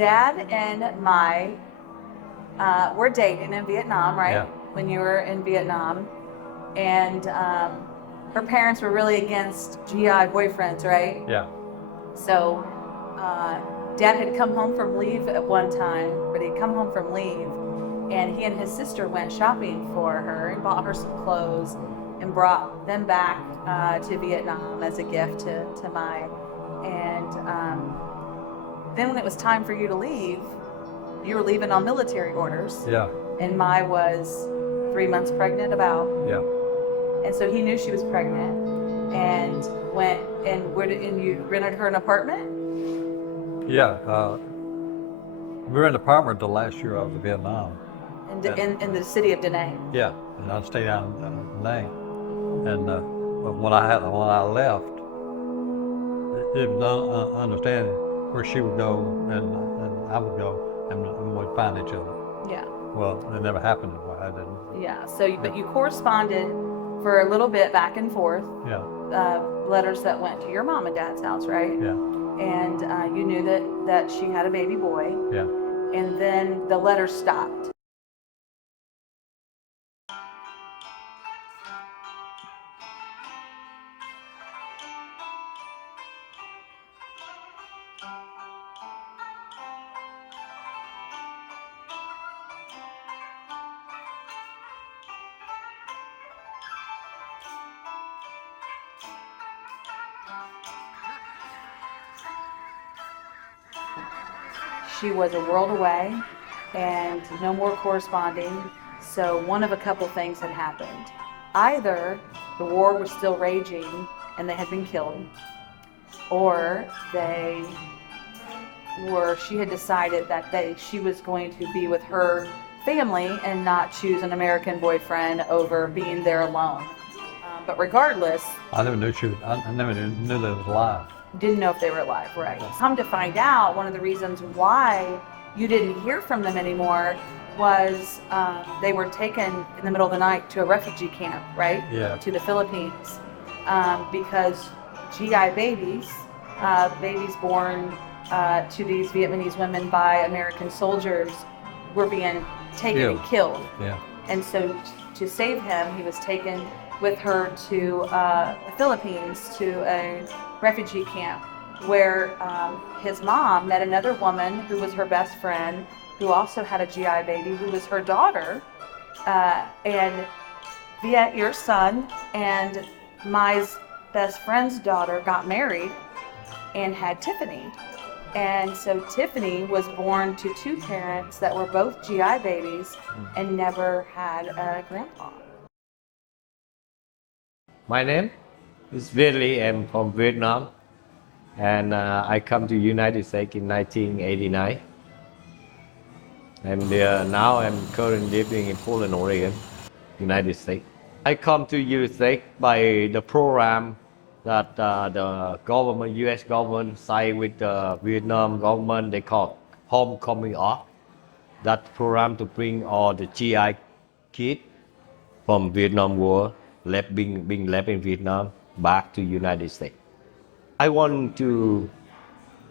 Dad and were dating in Vietnam, right? Yeah. When you were in Vietnam. And her parents were really against GI boyfriends, right? Yeah. So Dad had come home from leave at one time, but he'd come home from leave, and he and his sister went shopping for her and bought her some clothes and brought them back to Vietnam as a gift to Mai. And then when it was time for you to leave, you were leaving on military orders. Yeah. And Mai was 3 months pregnant about. Yeah. And so he knew she was pregnant and went and you rented her an apartment? Yeah. We were in an apartment the last year I was in Vietnam. In the city of Da Nang. Yeah, and I stayed down in Da Nang. And when I left, it was understanding where she would go and I would go, and we'd find each other. Yeah. Well, it never happened. I didn't. Yeah. So, but you corresponded for a little bit back and forth. Yeah. Letters that went to your mom and dad's house, right? Yeah. And you knew that she had a baby boy. Yeah. And then the letters stopped. She was a world away and no more corresponding. So one of a couple things had happened. Either the war was still raging and they had been killed, or she had decided that she was going to be with her family and not choose an American boyfriend over being there alone. But regardless, I never knew I never knew they was alive. Didn't know if they were alive, right? Come to find out, one of the reasons why you didn't hear from them anymore was they were taken in the middle of the night to a refugee camp, right? Yeah. To the Philippines, because GI babies, babies born to these Vietnamese women by American soldiers, were being taken and killed. Yeah. And so to save him, he was taken with her to the Philippines to a refugee camp where his mom met another woman who was her best friend, who also had a GI baby, who was her daughter. And Viet, your son, and Mai's best friend's daughter got married and had Tiffany. And so Tiffany was born to two parents that were both GI babies and never had a grandpa. My name is Viet. I'm from Vietnam, and I come to United States in 1989. And now I'm currently living in Portland, Oregon, United States. I come to United States by the program that the government, U.S. government, signed with the Vietnam government. They call Homecoming Off. That program to bring all the GI kids from Vietnam War being left in Vietnam back to United States. I want to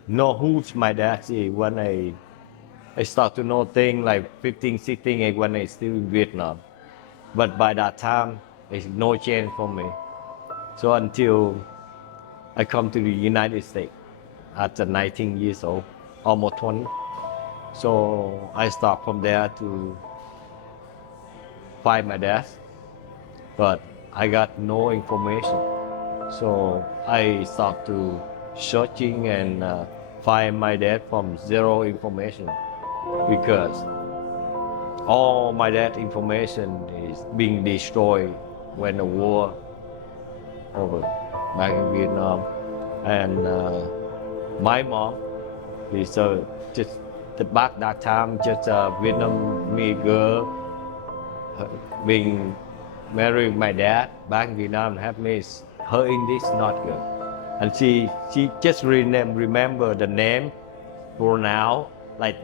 know who's my dad is when I start to know things like 15, 16 when I still in Vietnam. But by that time, there's no change for me. So until I come to the United States at 19 years old, almost 20. So I start from there to find my dad. But I got no information. So I start to searching and find my dad from zero information, because all my dad information is being destroyed when the war over back in Vietnam. And my mom is just back that time, just a Vietnamese girl being married my dad back in Vietnam and have me. Her English not good, and she just remember the name for now, like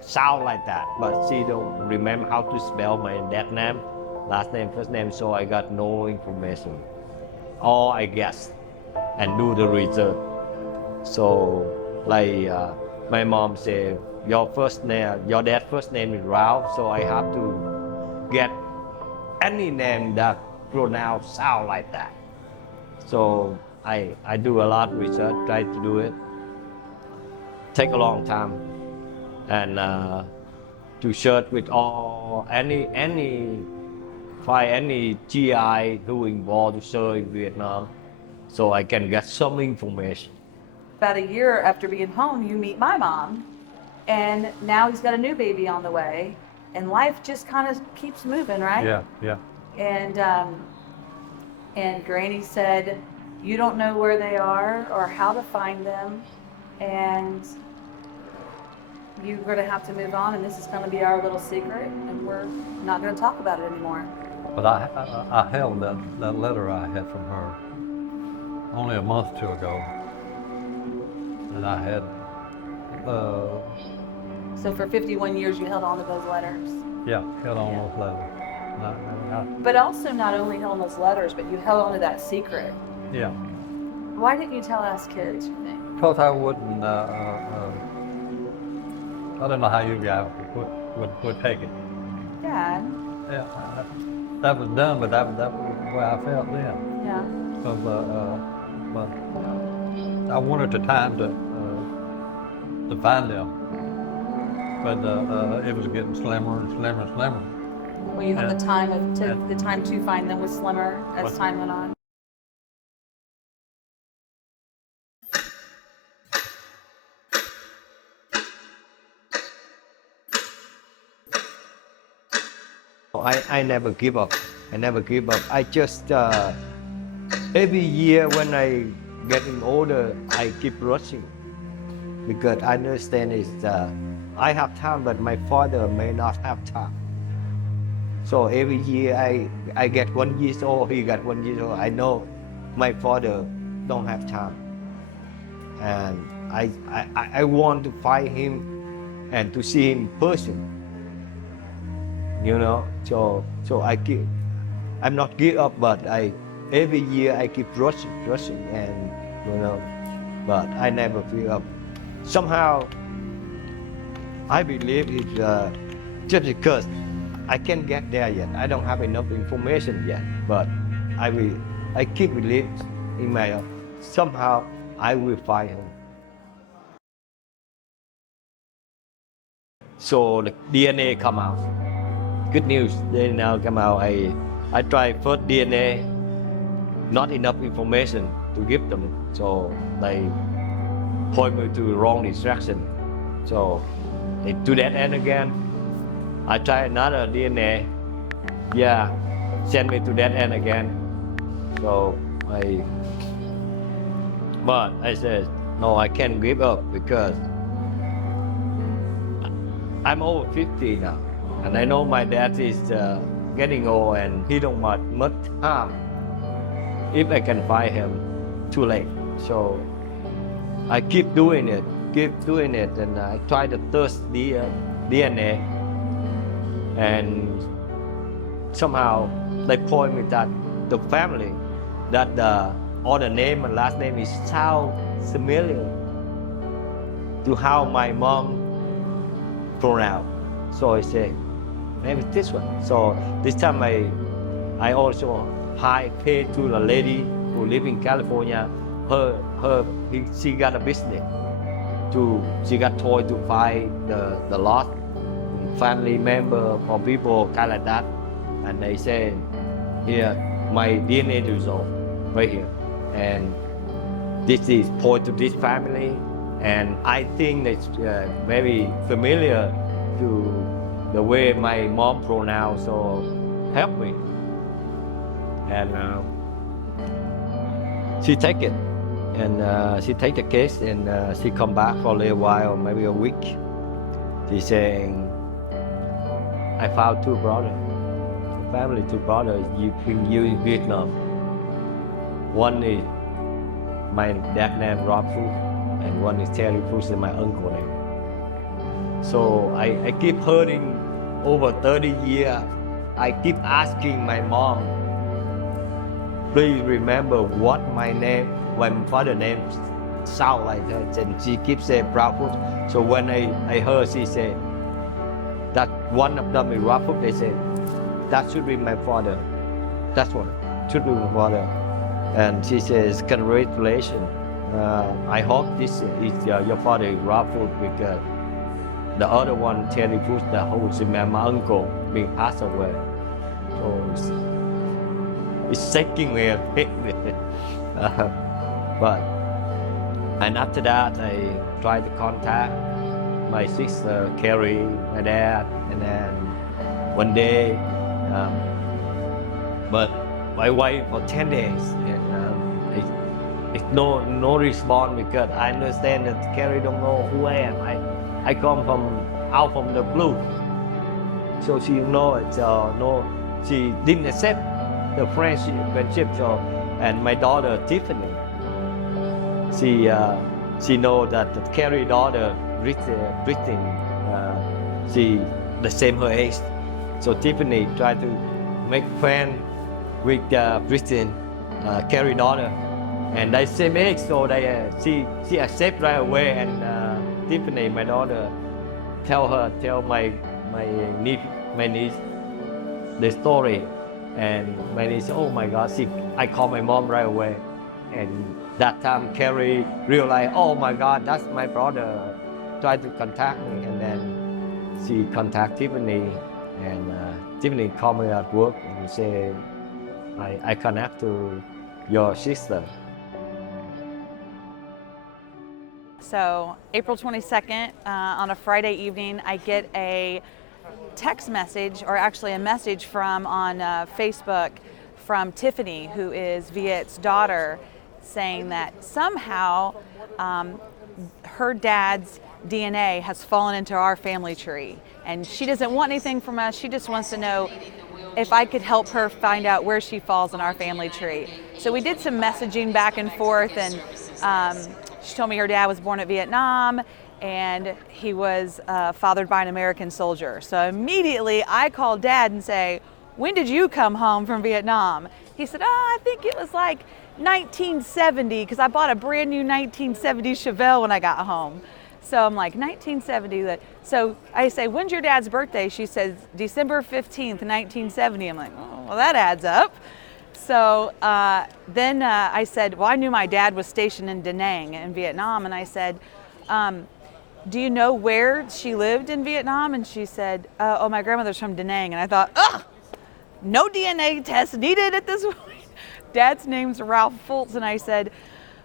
sound like that, but she don't remember how to spell my dad's name, last name, first name. So I got no information. All I guess and do the research. So like my mom said, your dad's first name is Rao, so I have to get any name that pronounce sound like that. So I do a lot of research, try to do it. Take a long time, and to search with find any GI who involved to serve in Vietnam, so I can get some information. About a year after being home, you meet my mom, and now he's got a new baby on the way, and life just kind of keeps moving, right? Yeah. And Granny said, you don't know where they are or how to find them, and you're going to have to move on, and this is going to be our little secret, and we're not going to talk about it anymore. But I held that letter I had from her only a month or two ago, and I had. So for 51 years, you held on to those letters. Yeah, held on those letters. And But also not only held on those letters, but you held on to that secret. yeah. Why didn't you tell us kids, you think? Because I wouldn't. I don't know how you guys would take it. Dad. Yeah, that was done, but that was the way I felt then. Yeah. But I wanted the time to find them, but it was getting slimmer and slimmer and slimmer. Well, you had Yeah. the time to find them was slimmer as What? time went on. I never give up. I never give up. I just every year when I getting older, I keep rushing because I understand is I have time, but my father may not have time. So every year I get 1 year old, he got 1 year old. I know my father don't have time, and I want to find him and to see him in person. You know, so I'm not give up, but every year I keep rushing, and you know, but I never give up. Somehow, I believe it's just because I can't get there yet. I don't have enough information yet, but I keep believe in my somehow I will find him. So the DNA come out. Good news, they now come out. I tried first DNA, not enough information to give them, so they point me to the wrong instruction. So they do that end again. I try another DNA, yeah, send me to that end again. So but I said, no, I can't give up because I'm over 50 now. And I know my dad is getting old and he don't want much time. If I can find him, too late. So I keep doing it, and I try to test the DNA. And somehow they point me that the family, that all the name and last name is sound similar to how my mom pronounced. So I say, maybe this one. So this time I also pay to the lady who live in California. She got a business. She got told to find the lost family member or people kind of like that. And they say, here, my DNA result right here. And this is point to this family. And I think it's very familiar to the way my mom pronounced, so help me. And she take it, and she take the case, and she come back for a little while, maybe a week. She saying, I found two brothers, two brothers in Vietnam. One is my dad named Rob Phu, and one is Terry Phu, is my uncle name. So I keep hearing over 30 years, I keep asking my mom, please remember what my father's name sound like that, and she keeps saying raw food. So when I heard she say that one of them is raw food, they say that should be my father. That's what should be my father. And she says, congratulations. I hope this is your father is raw food, because the other one, Terry Food, the whole my uncle being passed away. So it's shaking me a bit. But and after that, I tried to contact my sister Carrie, my dad, and then one day, but I waited for 10 days, and it's no response, because I understand that Carrie don't know who I am. I come from out from the blue, so she know it. No, she didn't accept the friendship. So, and my daughter Tiffany, she know that the Carrie daughter Brittany, she the same her age. So Tiffany tried to make friend with Brittany, Carrie daughter, and they same age. So she accept right away, and Tiffany, my daughter, tell my niece the story, and my niece, oh my God, I call my mom right away, and that time Carrie realized, oh my God, that's my brother, tried to contact me, and then she contact Tiffany, and Tiffany called me at work and say, I connect to your sister. So April 22nd, on a Friday evening, I get a text message, or actually a message on Facebook from Tiffany, who is Viet's daughter, saying that somehow her dad's DNA has fallen into our family tree, and she doesn't want anything from us. She just wants to know if I could help her find out where she falls in our family tree. So we did some messaging back and forth, and she told me her dad was born at Vietnam, and he was fathered by an American soldier. So immediately I called Dad and say, when did you come home from Vietnam? He said, I think it was like 1970, because I bought a brand new 1970 Chevelle when I got home. So I'm like, 1970. So I say, when's your dad's birthday? She says, December 15th, 1970. I'm like, oh, well, that adds up. So then I said, well, I knew my dad was stationed in Da Nang in Vietnam. And I said, do you know where she lived in Vietnam? And she said, oh, my grandmother's from Da Nang. And I thought, ugh, no DNA test needed at this point. Dad's name's Ralph Fultz. And I said,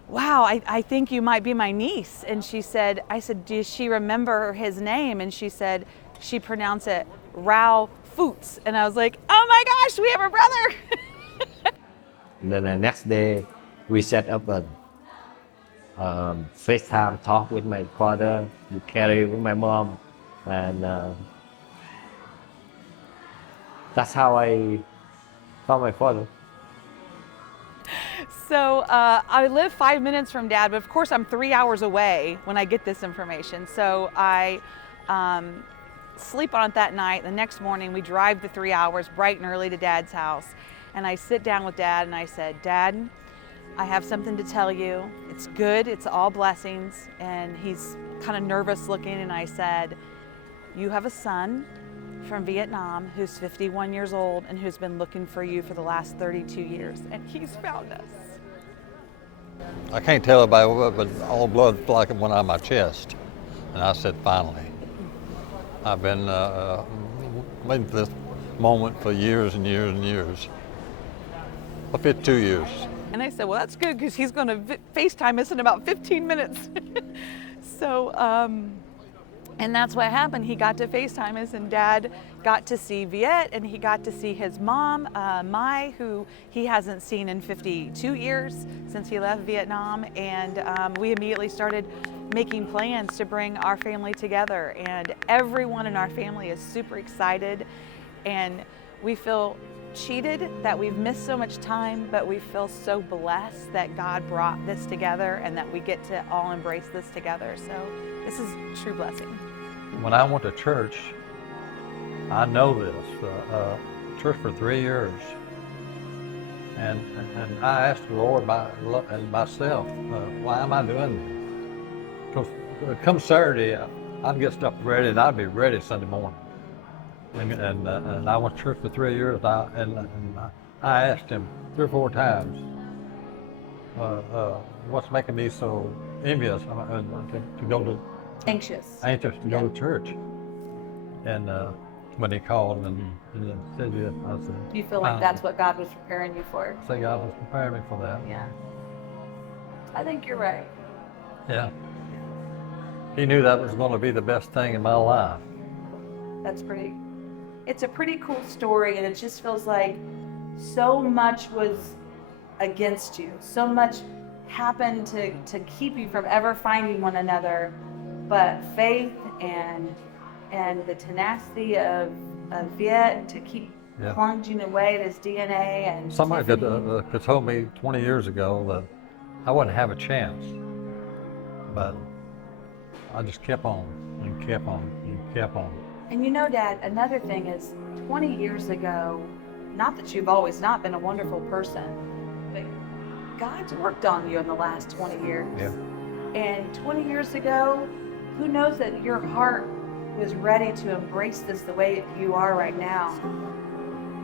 wow, I think you might be my niece. And she said, I said, does she remember his name? And she said, she pronounced it Ralph Fultz. And I was like, oh my gosh, we have a brother. And then the next day, we set up a FaceTime talk with my father, with Carrie, with my mom, and that's how I found my father. So I live 5 minutes from Dad, but of course I'm 3 hours away when I get this information. So I sleep on it that night. The next morning we drive the 3 hours bright and early to Dad's house. And I sit down with Dad and I said, Dad, I have something to tell you. It's good, it's all blessings. And he's kind of nervous looking, and I said, you have a son from Vietnam who's 51 years old and who's been looking for you for the last 32 years, and he's found us. I can't tell everybody what, but all blood like went out of my chest. And I said, finally. I've been waiting for this moment for years and years and years. For 52 years. And I said, well, that's good, because he's going to FaceTime us in about 15 minutes. So, and that's what happened. He got to FaceTime us, and Dad got to see Viet, and he got to see his mom, Mai, who he hasn't seen in 52 years since he left Vietnam. And we immediately started making plans to bring our family together. And everyone in our family is super excited, and we feel cheated that we've missed so much time, but we feel so blessed that God brought this together and that we get to all embrace this together. So this is a true blessing. When I went to church, I know this, church for 3 years, And I asked the Lord and myself, why am I doing this? Because come Saturday, I'd get stuff ready, and I'd be ready Sunday morning. And I went to church for 3 years, and I asked him 3 or 4 times, what's making me so envious to go to Anxious. anxious to go to church? And when he called and said yes, I said, Do you feel like that's what God was preparing you for? I say God was preparing me for that. Yeah. I think you're right. Yeah. He knew that was going to be the best thing in my life. It's a pretty cool story, and it just feels like so much was against you. So much happened to keep you from ever finding one another, but faith and the tenacity of Viet to keep plunging away at his DNA. And somebody could told me 20 years ago that I wouldn't have a chance, but I just kept on and kept on and kept on. And you know, Dad, another thing is 20 years ago, not that you've always not been a wonderful person, but God's worked on you in the last 20 years. Yeah. And 20 years ago, who knows that your heart was ready to embrace this the way you are right now.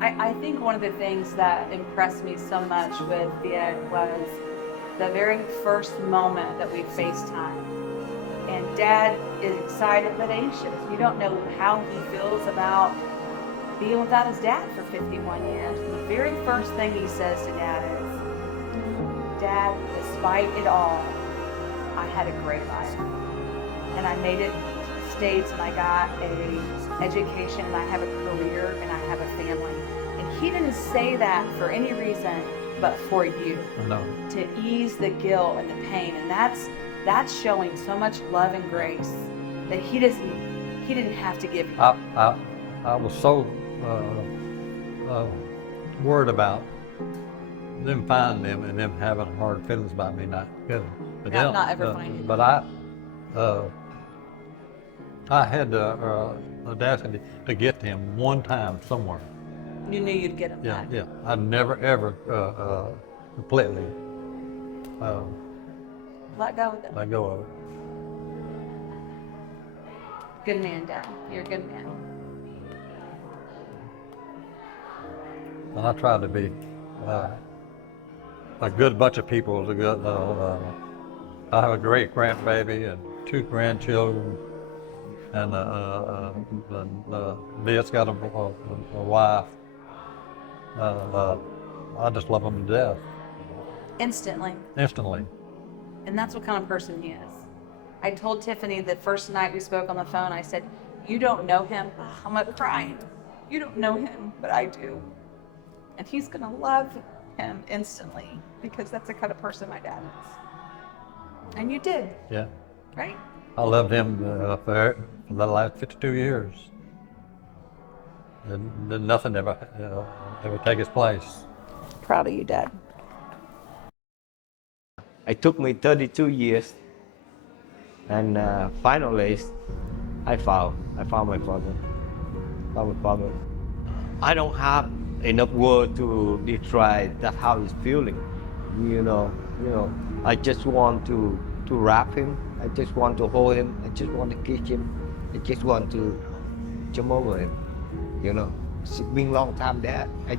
I think one of the things that impressed me so much with Viet was the very first moment that we FaceTimed. And Dad is excited but anxious. You don't know how he feels about being without his dad for 51 years. And the very first thing he says to Dad is, Dad, despite it all, I had a great life. And I made it to the States, and I got an education, and I have a career, and I have a family. And he didn't say that for any reason but for you. No. To ease the guilt and the pain. And that's showing so much love and grace that he didn't have to give you. I was so worried about them finding them and them having hard feelings about me not getting them. Not ever finding them. But I had the audacity to get them one time somewhere. You knew you'd get them back. Yeah. I'd never ever completely Let go of them. let go of it. Good man, Dad. You're a good man. And I tried to be a good bunch of people. I have a great grandbaby and 2 grandchildren, and Viet's got a wife. I just love him to death. Instantly. And that's what kind of person he is. I told Tiffany the first night we spoke on the phone, I said, you don't know him. I'm like crying. You don't know him, but I do. And he's going to love him instantly because that's the kind of person my dad is. And you did. Yeah. Right? I loved him for the last 52 years. And nothing ever take his place. Proud of you, Dad. It took me 32 years, and finally, I found my father. I don't have enough words to describe that how he's feeling. You know. I just want to wrap him. I just want to hold him. I just want to kiss him. I just want to jump over him. It's been a long time, Dad. I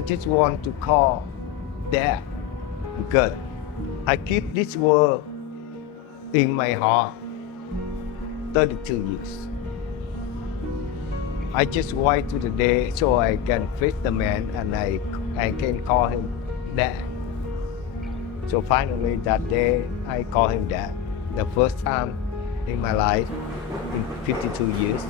just want to call Dad. Because I keep this word in my heart 32 years. I just wait to the day so I can face the man and I can call him Dad. So finally that day I call him Dad. The first time in my life in 52 years.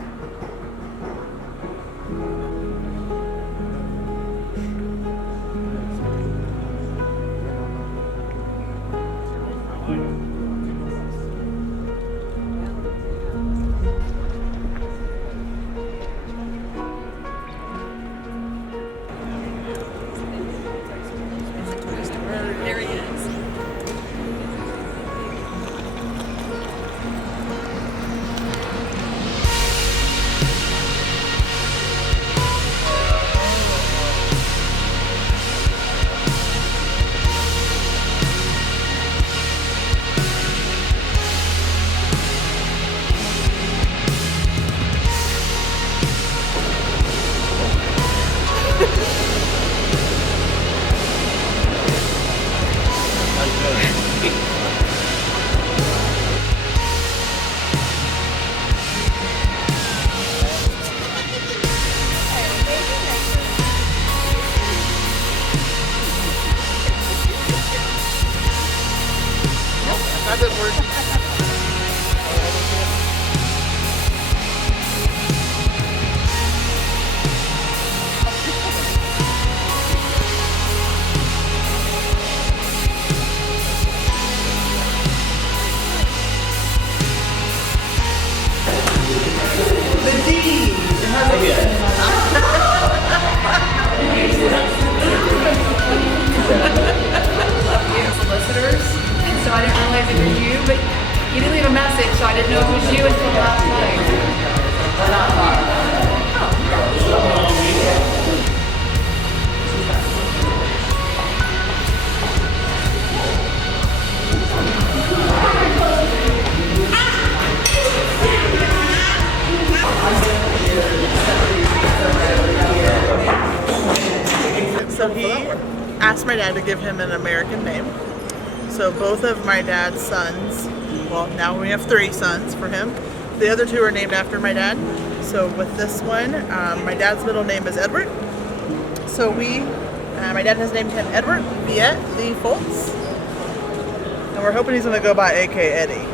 There he is. Solicitors, and so I didn't realize it was you, but you didn't leave a message, so I didn't know it was you until last night. So he asked my dad to give him an American name. So both of my dad's sons, well, now we have 3 sons for him. The other 2 are named after my dad. So with this one, my dad's middle name is Edward. So my dad has named him Edward Viet Lee Foltz. And we're hoping he's going to go by AK Eddie.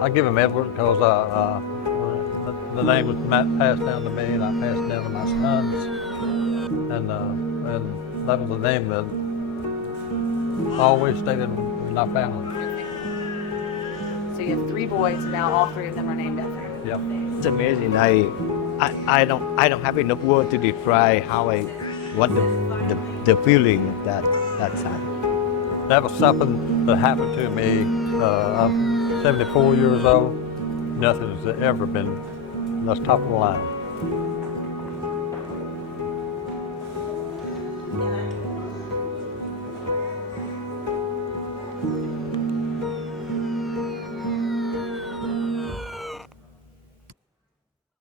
I give him Edward because the name was passed down to me, and I passed it down to my sons, and that was the name that always stayed in our family. So you have 3 boys, and now all 3 of them are named after you. Yep. It's amazing. I don't have enough word to describe what the feeling of that time. That was something that happened to me. I'm 74 years old. Nothing has ever been that's top of the line.